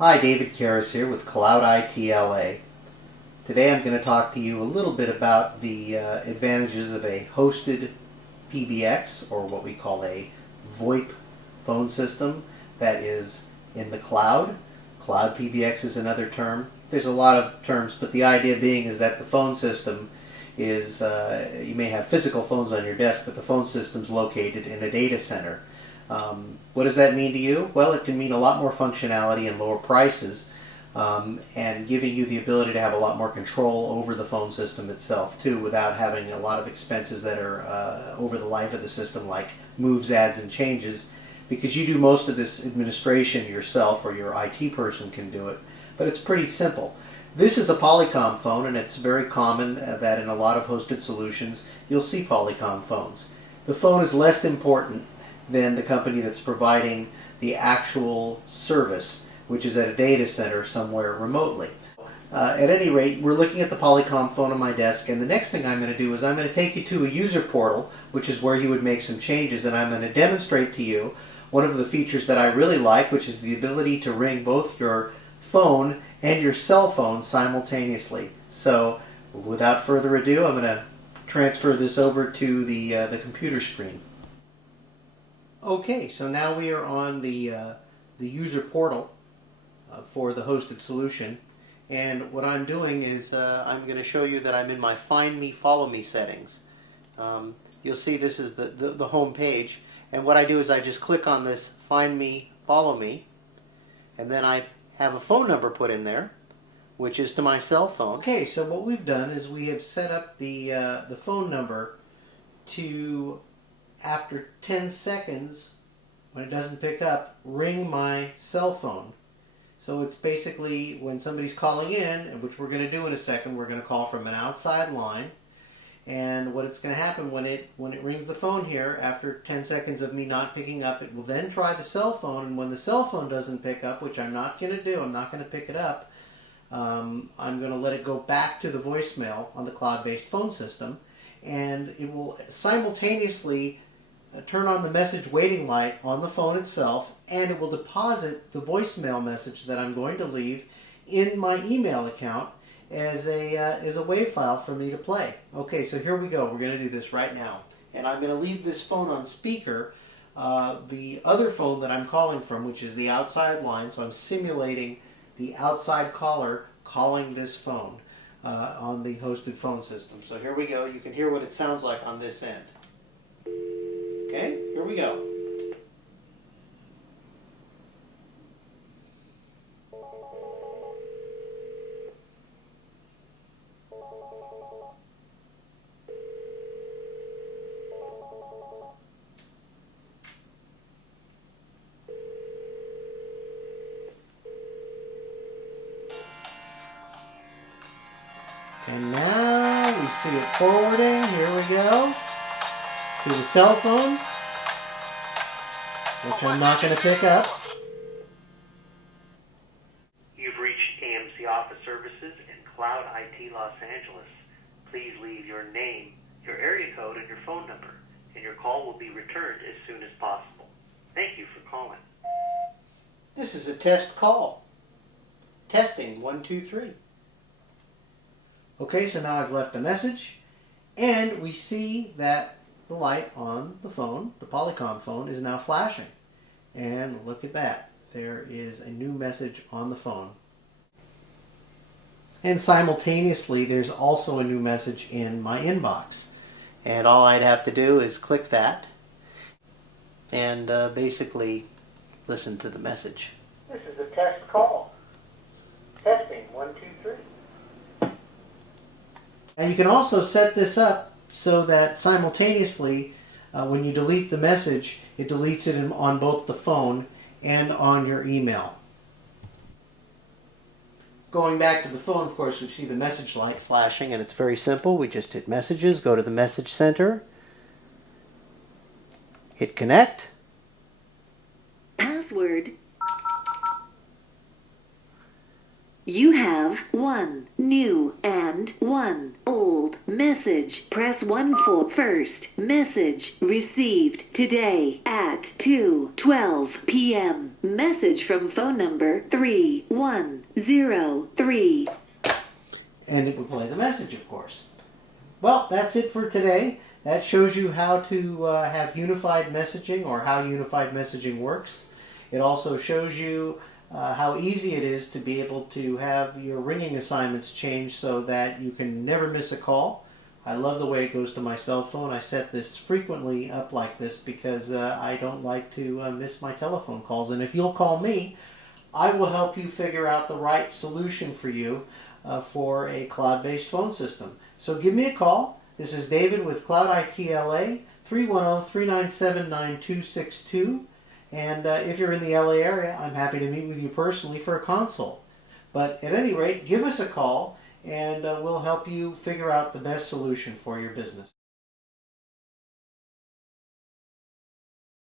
Hi, David Karras here with Cloud ITLA. Today I'm going to talk to you a little bit about the advantages of a hosted PBX, or what we call a VoIP phone system that is in the cloud. Cloud PBX is another term. There's a lot of terms, but the idea being is that the phone system is, you may have physical phones on your desk, but the phone system's located in a data center. What does that mean to you? Well, it can mean a lot more functionality and lower prices, and giving you the ability to have a lot more control over the phone system itself too, without having a lot of expenses that are over the life of the system, like moves, adds, and changes, because you do most of this administration yourself, or your IT person can do it, but it's pretty simple. This is a Polycom phone, and it's very common that in a lot of hosted solutions you'll see Polycom phones. The phone is less important than the company that's providing the actual service, which is at a data center somewhere remotely. At any rate, we're looking at the Polycom phone on my desk, and the next thing I'm going to do is I'm going to take you to a user portal, which is where you would make some changes, and I'm going to demonstrate to you one of the features that I really like, which is the ability to ring both your phone and your cell phone simultaneously. So without further ado, I'm going to transfer this over to the computer screen. Okay, so now we are on the user portal for the hosted solution, and what I'm doing is I'm going to show you that I'm in my Find Me, Follow Me settings. You'll see this is the home page, and what I do is I just click on this Find Me, Follow Me, and then I have a phone number put in there, which is to my cell phone. Okay, so what we've done is we have set up the phone number to, after 10 seconds, when it doesn't pick up, ring my cell phone. So it's basically when somebody's calling in, which we're going to do in a second, we're going to call from an outside line. And what it's going to happen when it rings the phone here, after 10 seconds of me not picking up, it will then try the cell phone. And when the cell phone doesn't pick up, which I'm not going to do, I'm not going to pick it up, I'm going to let it go back to the voicemail on the cloud-based phone system. And it will simultaneously turn on the message waiting light on the phone itself, and it will deposit the voicemail message that I'm going to leave in my email account as a WAV file for me to play. Okay, so here we go. We're going to do this right now. And I'm going to leave this phone on speaker. The other phone that I'm calling from, which is the outside line, so I'm simulating the outside caller calling this phone on the hosted phone system. So here we go. You can hear what it sounds like on this end. Okay, here we go. And now we see it forwarding. Here we go. To the cell phone, which I'm not going to pick up. You've reached AMC Office Services and Cloud IT Los Angeles. Please leave your name, your area code, and your phone number, and your call will be returned as soon as possible. Thank you for calling. This is a test call. Testing 1, 2, 3. Okay, so now I've left a message, and we see that the light on the phone, the Polycom phone, is now flashing. And look at that. There is a new message on the phone. And simultaneously, there's also a new message in my inbox. And all I'd have to do is click that and basically listen to the message. This is a test call. Testing 1, 2, 3. Now you can also set this up so that simultaneously, when you delete the message, it deletes it on both the phone and on your email. Going back to the phone, of course, we see the message light flashing, and it's very simple. We just hit Messages, go to the Message Center, hit Connect. Password. You have one new and one old message. Press 1 for first message received today at 2:12 p.m. Message from phone number 3103. And it would play the message, of course. Well, that's it for today. That shows you how to have unified messaging, or how unified messaging works. It also shows you how easy it is to be able to have your ringing assignments changed so that you can never miss a call. I love the way it goes to my cell phone. I set this frequently up like this because I don't like to miss my telephone calls. And if you'll call me, I will help you figure out the right solution for you for a cloud-based phone system. So give me a call. This is David with Cloud IT LA, 310-397-9262. And if you're in the LA area, I'm happy to meet with you personally for a consult. But at any rate, give us a call and we'll help you figure out the best solution for your business.